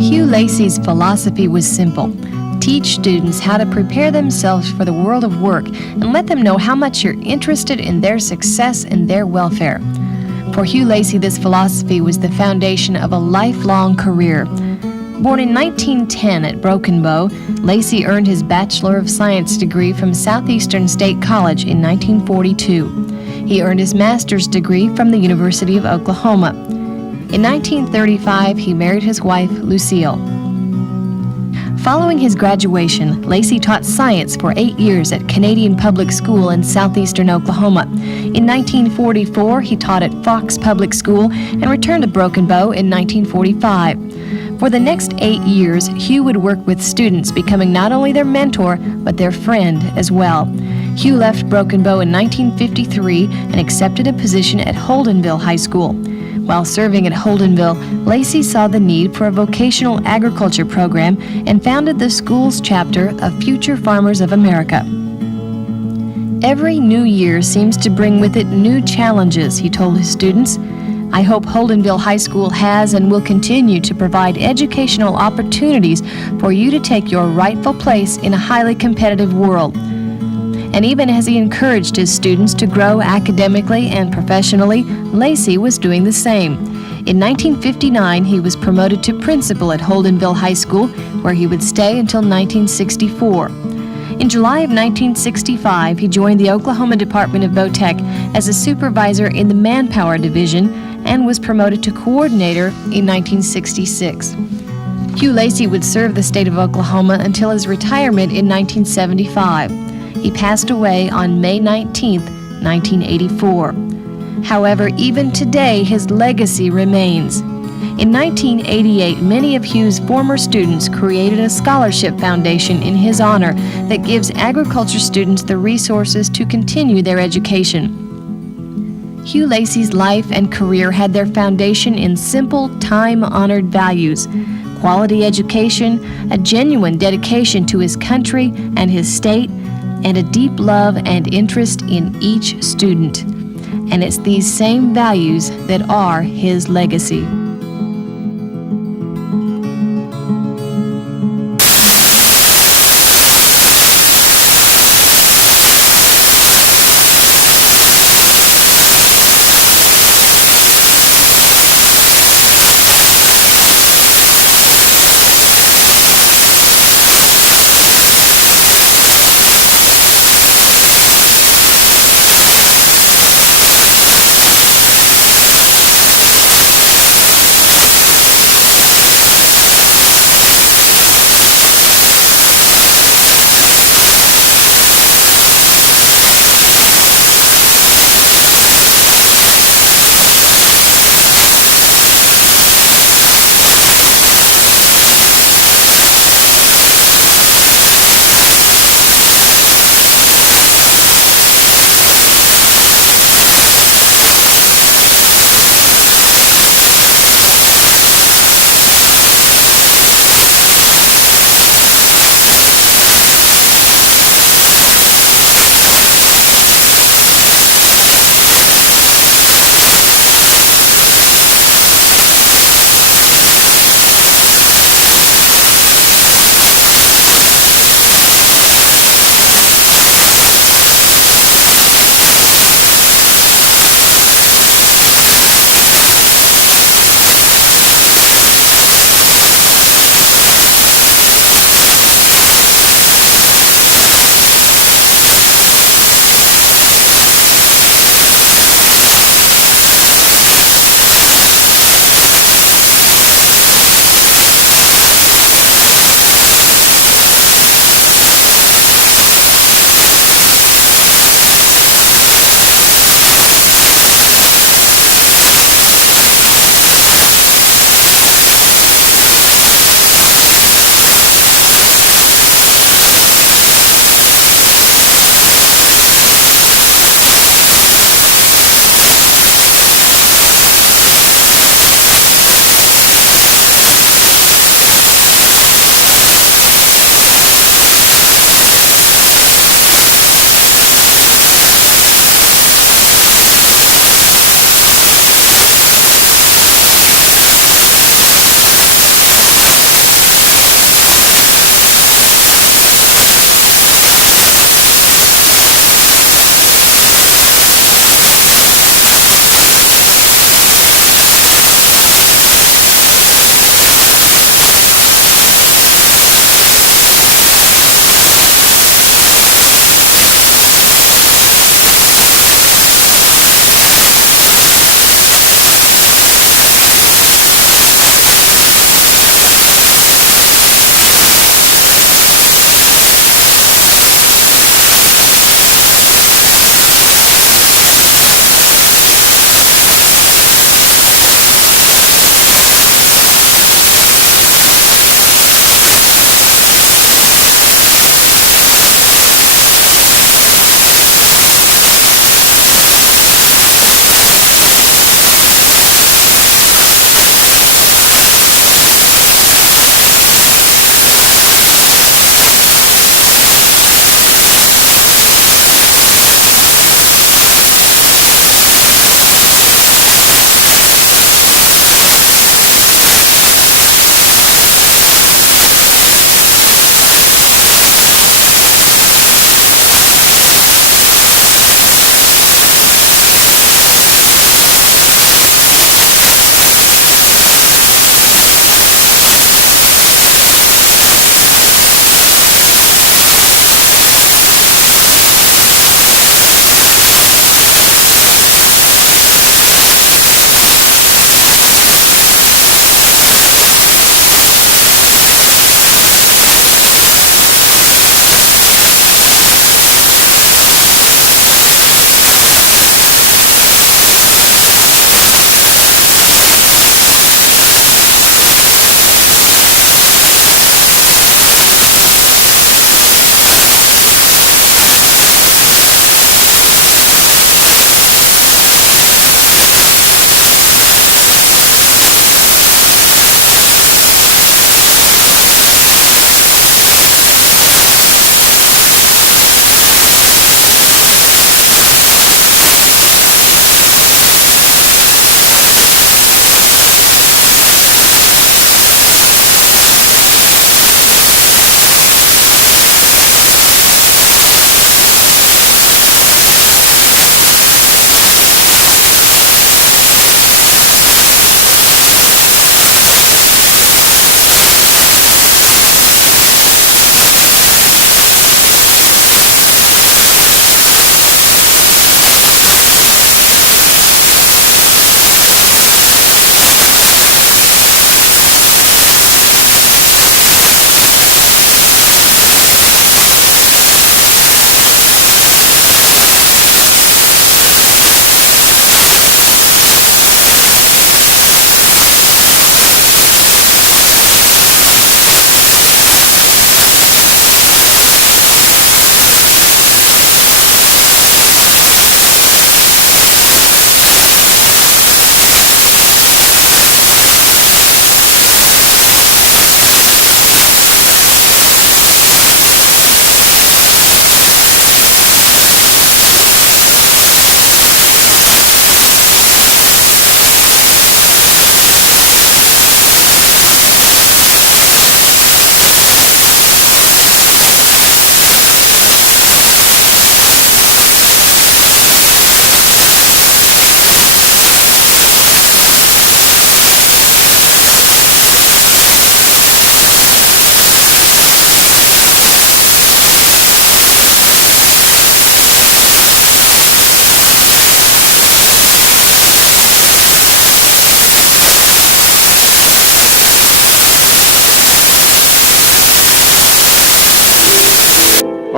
Hugh Lacy's philosophy was simple. Teach students how to prepare themselves for the world of work and let them know how much you're interested in their success and their welfare. For Hugh Lacy, this philosophy was the foundation of a lifelong career. Born in 1910 at Broken Bow, Lacy earned his Bachelor of Science degree from Southeastern State College in 1942. He earned his master's degree from the University of Oklahoma. In 1935, he married his wife, Lucille. Following his graduation, Lacy taught science for 8 years at Canadian Public School in southeastern Oklahoma. In 1944, he taught at Fox Public School and returned to Broken Bow in 1945. For the next 8 years, Hugh would work with students, becoming not only their mentor, but their friend as well. Hugh left Broken Bow in 1953 and accepted a position at Holdenville High School. While serving at Holdenville, Lacy saw the need for a vocational agriculture program and founded the school's chapter of Future Farmers of America. Every new year seems to bring with it new challenges, he told his students. I hope Holdenville High School has and will continue to provide educational opportunities for you to take your rightful place in a highly competitive world. And even as he encouraged his students to grow academically and professionally, Lacy was doing the same. In 1959, he was promoted to principal at Holdenville High School, where he would stay until 1964. In July of 1965, he joined the Oklahoma Department of Vo-Tech as a supervisor in the Manpower Division and was promoted to coordinator in 1966. Hugh Lacy would serve the state of Oklahoma until his retirement in 1975. He passed away on May 19, 1984. However, even today, his legacy remains. In 1988, many of Hugh's former students created a scholarship foundation in his honor that gives agriculture students the resources to continue their education. Hugh Lacy's life and career had their foundation in simple, time-honored values: quality education, a genuine dedication to his country and his state, and a deep love and interest in each student. And it's these same values that are his legacy.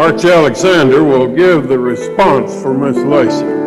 Arch Alexander will give the response for Miss Lacy.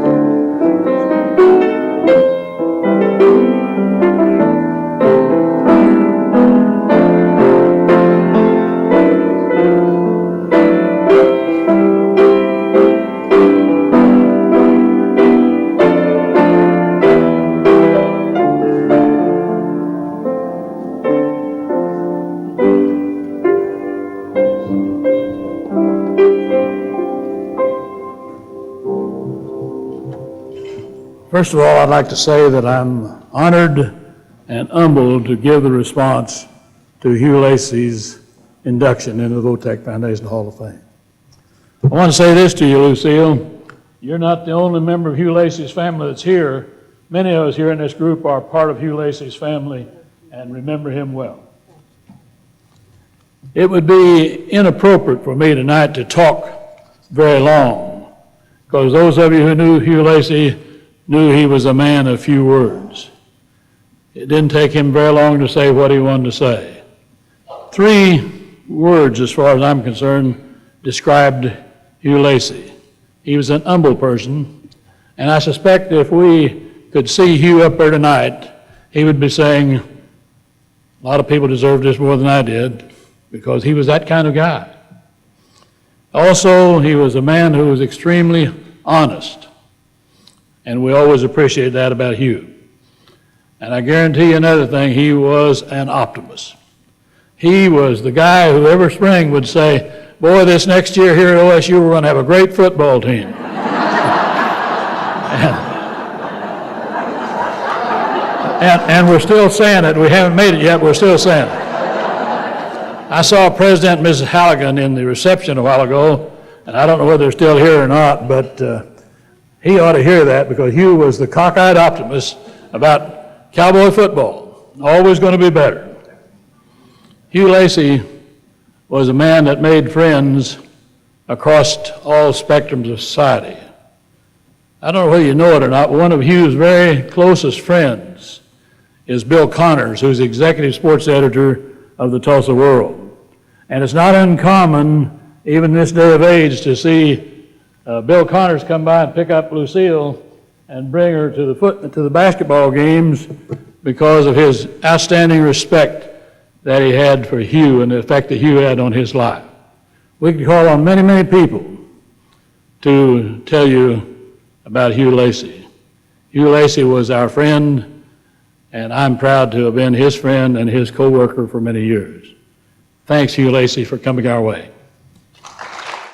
First of all, I'd like to say that I'm honored and humbled to give the response to Hugh Lacy's induction into the Votech Foundation Hall of Fame. I want to say this to you, Lucille. You're not the only member of Hugh Lacy's family that's here. Many of us here in this group are part of Hugh Lacy's family and remember him well. It would be inappropriate for me tonight to talk very long, because those of you who knew Hugh Lacy knew he was a man of few words. It didn't take him very long to say what he wanted to say. 3 words, as far as I'm concerned, described Hugh Lacy. He was an humble person, and I suspect if we could see Hugh up there tonight, he would be saying, a lot of people deserve this more than I did, because he was that kind of guy. Also, he was a man who was extremely honest. And we always appreciate that about Hugh. And I guarantee you another thing, he was an optimist. He was the guy who every spring would say, boy, this next year here at OSU, we're going to have a great football team. and we're still saying it. We haven't made it yet, we're still saying it. I saw President and Mrs. Halligan in the reception a while ago, and I don't know whether they're still here or not, but he ought to hear that, because Hugh was the cockeyed optimist about cowboy football, always going to be better. Hugh Lacy was a man that made friends across all spectrums of society. I don't know whether you know it or not, but one of Hugh's very closest friends is Bill Connors, who's the executive sports editor of the Tulsa World. And it's not uncommon, even in this day of age, to see Bill Connors come by and pick up Lucille and bring her to the basketball games because of his outstanding respect that he had for Hugh and the effect that Hugh had on his life. We could call on many, many people to tell you about Hugh Lacy. Hugh Lacy was our friend, and I'm proud to have been his friend and his co-worker for many years. Thanks, Hugh Lacy, for coming our way.